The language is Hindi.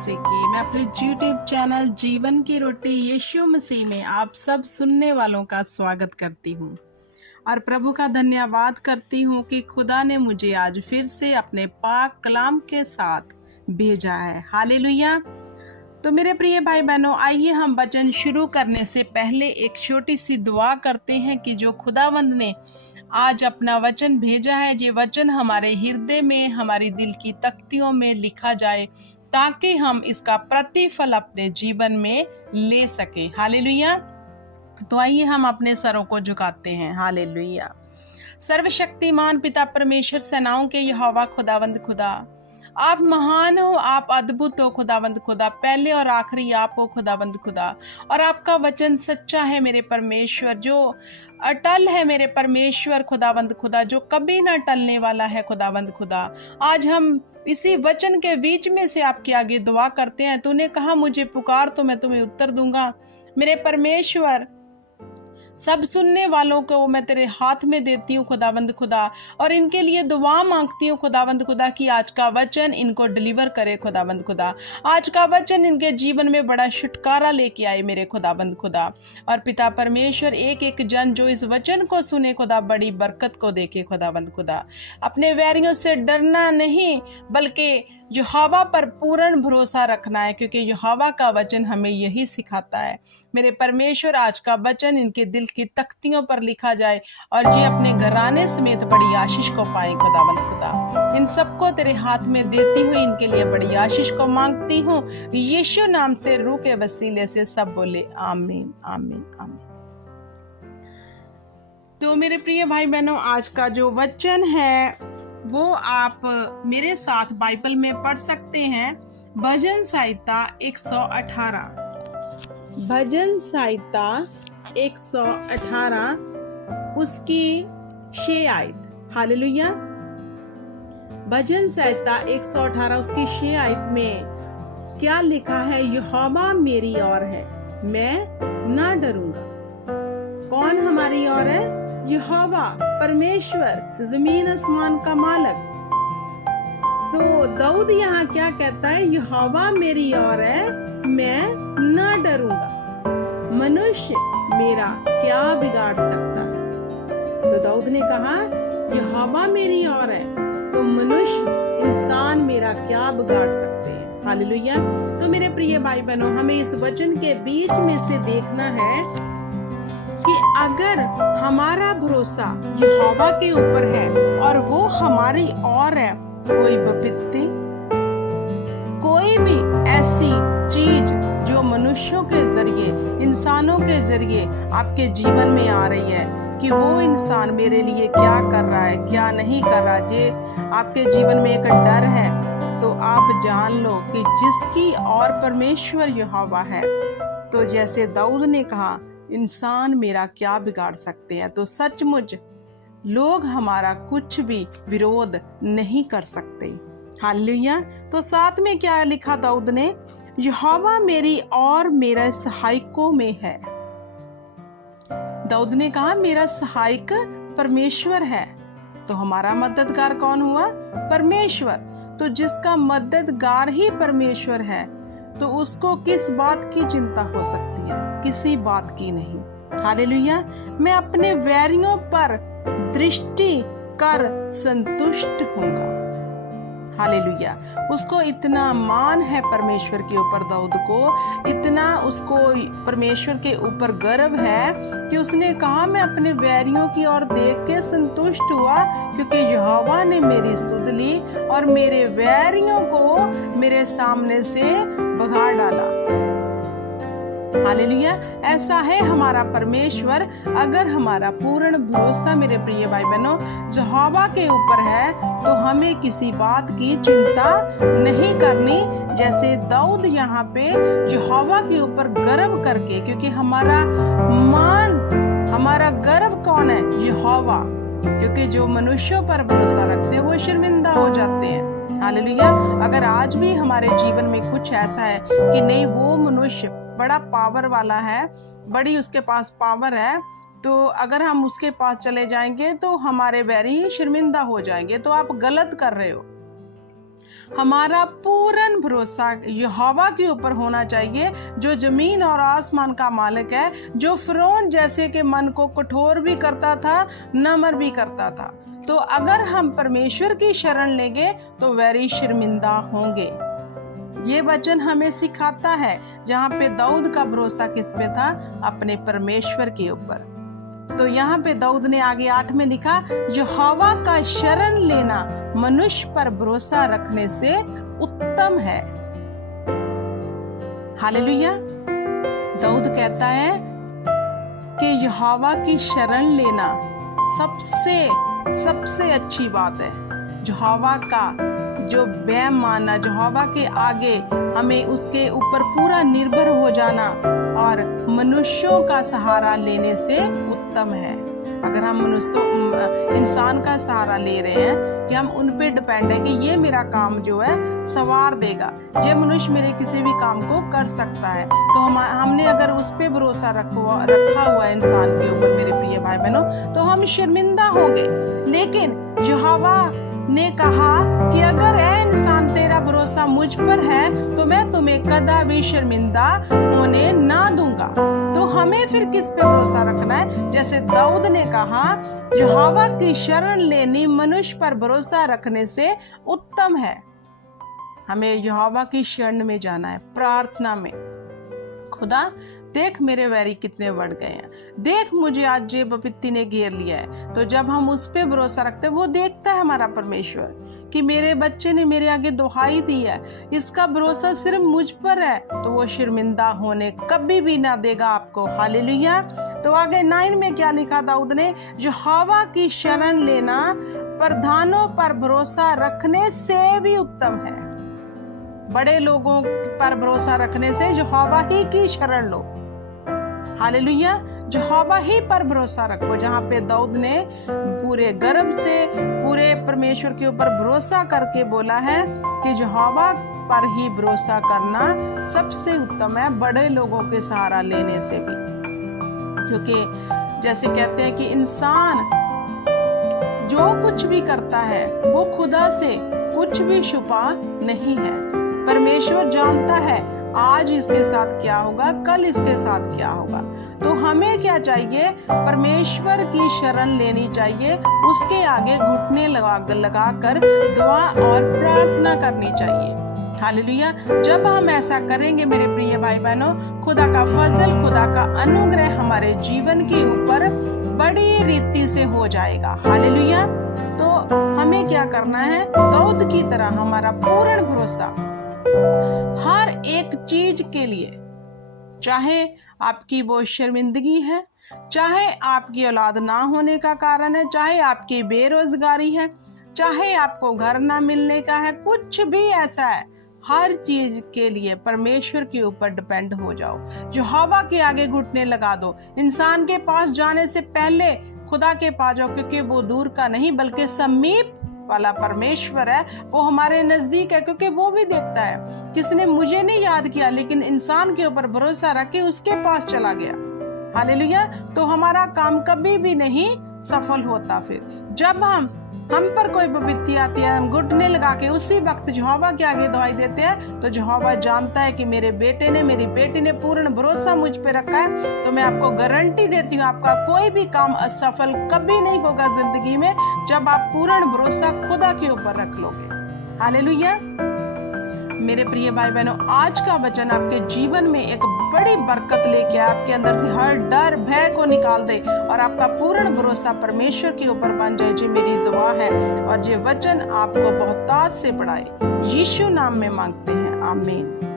से कि मैं अपने यूट्यूब चैनल जीवन की रोटी यीशु मसीह में आप सब सुनने वालों का स्वागत करती हूँ और प्रभु का धन्यवाद करती हूँ कि खुदा ने मुझे आज फिर से अपने पाक कलाम के साथ भेजा है। हालेलुया। तो मेरे प्रिय भाई बहनों, आइए हम वचन शुरू करने से पहले एक छोटी सी दुआ करते हैं कि जो खुदावंद ने आज अपना वचन भेजा है, ये वचन हमारे हृदय में, हमारी दिल की तख्तियों में लिखा जाए ताकि हम इसका प्रतिफल अपने जीवन में ले सके। हालेलुया। तो आइए हम अपने सरों को झुकाते हैं। हालेलुया। सर्वशक्तिमान पिता परमेश्वर, सेनाओं के यहोवा खुदावंद खुदा, आप महान हो, आप अद्भुत हो खुदावंद खुदा, पहले और आखिरी आप हो खुदावंद खुदा। और आपका वचन सच्चा है मेरे परमेश्वर, जो अटल है मेरे परमेश्वर खुदावंद खुदा, जो कभी ना टलने वाला है खुदावंद खुदा। आज हम इसी वचन के बीच में से आपके आगे दुआ करते हैं। तूने कहा मुझे पुकार तो मैं तुम्हें उत्तर दूंगा। मेरे परमेश्वर, सब सुनने वालों को मैं तेरे हाथ में देती हूँ खुदावंद खुदा, और इनके लिए दुआ मांगती हूँ खुदावंद खुदा कि आज का वचन इनको डिलीवर करे खुदावंद खुदा। आज का वचन इनके जीवन में बड़ा छुटकारा लेके आए मेरे खुदावंद खुदा। और पिता परमेश्वर, एक एक जन जो इस वचन को सुने खुदा, बड़ी बरकत को देखे खुदावंद खुदा। अपने वैरियों से डरना नहीं, बल्कि यहोवा पर पूर्ण भरोसा रखना है, क्योंकि यहोवा का वचन हमें यही सिखाता है। मेरे परमेश्वर, आज का वचन इनके दिल की तख्तियों पर लिखा जाए और ये अपने घराने समेत बड़ी आशीष को पाए खुदावंद खुदा। इन सबको तेरे हाथ में देती हुई इनके लिए बड़ी आशीष को मांगती हूँ यीशु नाम से, रूह के वसीले से सब बोले आमीन आमीन आमीन। तो मेरे प्रिय भाई बहनों, आज का जो वचन है वो आप मेरे साथ बाइबल में पढ़ सकते हैं। भजन संहिता 118, भजन संहिता 118 उसकी 6 आयत। हालेलुया। भजन संहिता 118 उसकी 6 आयत में क्या लिखा है? यहोवा मेरी ओर है, मैं ना डरूंगा। कौन हमारी ओर है? यहोवा परमेश्वर, जमीन आसमान का मालिक। तो दाऊद यहाँ क्या कहता है? यहोवा मेरी ओर है, मैं ना डरूंगा। मनुष्य मेरा क्या बिगाड़ सकता है? तो दाऊद ने कहा यहोवा मेरी ओर है, तो मनुष्य इंसान मेरा क्या बिगाड़ सकते हैं। हालेलुया। तो मेरे प्रिय भाई बहनों, हमें इस वचन के बीच में से देखना है कि अगर हमारा भरोसा यहोवा के ऊपर है और वो हमारी ओर है, कोई विपत्ति, कोई भी ऐसी चीज जो मनुष्यों के जरिए, इंसानों के जरिए आपके जीवन में आ रही है कि वो इंसान मेरे लिए क्या कर रहा है, क्या नहीं कर रहा, ये आपके जीवन में एक डर है, तो आप जान लो कि जिसकी और परमेश्वर यहोवा है, तो जैसे दाऊद ने कहा इंसान मेरा क्या बिगाड़ सकते हैं, तो सचमुच लोग हमारा कुछ भी विरोध नहीं कर सकते। हालेलुया। तो साथ में क्या लिखा दाऊद ने? यहोवा मेरी और मेरा सहायकों में है। दाऊद ने कहा मेरा सहायक परमेश्वर है। तो हमारा मददगार कौन हुआ? परमेश्वर। तो जिसका मददगार ही परमेश्वर है, तो उसको किस बात की चिंता हो सकती है? किसी बात की नहीं। हालेलुया। मैं अपने वैरियों पर दृष्टि कर संतुष्ट होऊंगा। हालेलुया। उसको इतना मान है परमेश्वर के ऊपर, दाऊद को इतना उसको परमेश्वर के ऊपर गर्व है कि उसने कहा मैं अपने वैरियों की ओर देख के संतुष्ट हुआ, क्योंकि यहोवा ने मेरी सुध ली और मेरे वैरियों को मेरे सामने से भगा डाला। हालेलुया। ऐसा है हमारा परमेश्वर। अगर हमारा पूर्ण भरोसा मेरे प्रिय भाई बहनों यहोवा के ऊपर है, तो हमें किसी बात की चिंता नहीं करनी। जैसे दाऊद यहाँ पे यहोवा के ऊपर गर्व करके, क्योंकि हमारा मान, हमारा गर्व कौन है? यहोवा। क्योंकि जो मनुष्यों पर भरोसा रखते हैं वो शर्मिंदा हो जाते हैं। हालेलुया। अगर आज भी हमारे जीवन में कुछ ऐसा है कि नहीं, वो मनुष्य बड़ा पावर वाला है, बड़ी उसके पास पावर है, तो अगर हम उसके पास चले जाएंगे तो हमारे बैरी शर्मिंदा हो जाएंगे, तो आप गलत कर रहे हो। हमारा पूर्ण भरोसा यहोवा के ऊपर होना चाहिए, जो जमीन और आसमान का मालिक है, जो फिरौन जैसे के मन को कठोर भी करता था, नम्र भी करता था। तो अगर हम परमेश्वर की शरण लेंगे तो वैरी शर्मिंदा होंगे। ये वचन हमें सिखाता है, जहाँ पे दाऊद का भरोसा किस पे था? अपने परमेश्वर के ऊपर। तो यहाँ पे दाऊद ने आगे 8 में लिखा, यहोवा का शरण लेना मनुष्य पर भरोसा रखने से उत्तम है। हालेलुया। दाऊद कहता है कि यहोवा की शरण लेना सबसे अच्छी बात है। यहोवा का जो वहम मानना, यहोवा के आगे हमें उसके ऊपर पूरा निर्भर हो जाना और मनुष्यों का सहारा लेने से उत्तम है। अगर हम इंसान का सहारा ले रहे हैं कि हम उन पे डिपेंड है कि ये मेरा काम जो है सवार देगा, ये मनुष्य मेरे किसी भी काम को कर सकता है, तो हमने अगर उस पे भरोसा रखा हुआ है इंसान के ऊपर, मेरे प्रिय भाई बहनों, तो हम शर्मिंदा होंगे। लेकिन यहोवा ने कहा कि अगर ऐ इंसान तेरा भरोसा मुझ पर है तो मैं तुम्हें कदा भी शर्मिंदा होने ना दूंगा। तो हमें फिर किस पे भरोसा रखना है? जैसे दाऊद ने कहा, यहोवा की शरण लेनी मनुष्य पर भरोसा रखने से उत्तम है। हमें यहोवा की शरण में जाना है, प्रार्थना में। खुदा देख मेरे वैरी कितने बढ़ गए हैं, देख मुझे आज ये विपत्ति ने घेर लिया है। तो जब हम उस पे भरोसा रखते हैं, वो देखता है हमारा परमेश्वर कि मेरे बच्चे ने मेरे आगे दुहाई दी है, इसका भरोसा सिर्फ मुझ पर है, तो वो शर्मिंदा होने कभी भी ना देगा आपको। हालेलुया। तो आगे 9 में क्या लिखा दाऊद ने? यहोवा की शरण लेना प्रधानों पर भरोसा रखने से भी उत्तम है। बड़े लोगों पर भरोसा रखने से यहोवा ही की शरण लो। हालेलुया। यहोवा ही पर भरोसा रखो। जहाँ पे दाऊद ने पूरे गर्व से पूरे परमेश्वर के ऊपर भरोसा करके बोला है कि यहोवा पर ही भरोसा करना सबसे उत्तम है, बड़े लोगों के सहारा लेने से भी। क्योंकि जैसे कहते हैं कि इंसान जो कुछ भी करता है वो खुदा से कुछ भी छुपा नहीं है। परमेश्वर जानता है आज इसके साथ क्या होगा, कल इसके साथ क्या होगा। तो हमें क्या चाहिए? परमेश्वर की शरण लेनी चाहिए, उसके आगे घुटने लगा कर दुआ और प्रार्थना करनी चाहिए। हालेलुया। जब हम ऐसा करेंगे मेरे प्रिय भाई बहनों, खुदा का फजल, खुदा का अनुग्रह हमारे जीवन के ऊपर बड़ी रीति से हो जाएगा। हालेलुया। तो हमें क्या करना है? दाऊद की तरह हमारा पूर्ण भरोसा हर एक चीज के लिए, चाहे आपकी वो शर्मिंदगी है, चाहे आपकी औलाद ना होने का कारण है, चाहे आपकी बेरोजगारी है, चाहे आपको घर ना मिलने का है, कुछ भी ऐसा है, हर चीज के लिए परमेश्वर के ऊपर डिपेंड हो जाओ। यहोवा के आगे घुटने लगा दो। इंसान के पास जाने से पहले खुदा के पास जाओ, क्योंकि वो दूर का नहीं बल्कि समीप वाला परमेश्वर है। वो हमारे नजदीक है, क्योंकि वो भी देखता है किसने मुझे नहीं याद किया, लेकिन इंसान के ऊपर भरोसा रख के उसके पास चला गया। हालेलुया। तो हमारा काम कभी भी नहीं सफल होता। फिर जब हम पर कोई विपत्ति आती है, हम घुटने लगा के उसी वक्त यहोवा के आगे दुआई देते हैं, तो यहोवा जानता है कि मेरे बेटे ने, मेरी बेटी ने पूर्ण भरोसा मुझ पे रखा है। तो मैं आपको गारंटी देती हूँ, आपका कोई भी काम असफल कभी नहीं होगा जिंदगी में, जब आप पूर्ण भरोसा खुदा के ऊपर रख लोगे। हालेलुया। मेरे प्रिय भाई बहनों, आज का वचन आपके जीवन में एक बड़ी बरकत लेके आपके अंदर से हर डर भय को निकाल दे और आपका पूर्ण भरोसा परमेश्वर के ऊपर बन जाए। जी मेरी दुआ है, और ये वचन आपको बहुतायत से बढ़ाए। यीशु नाम में मांगते हैं, आमीन।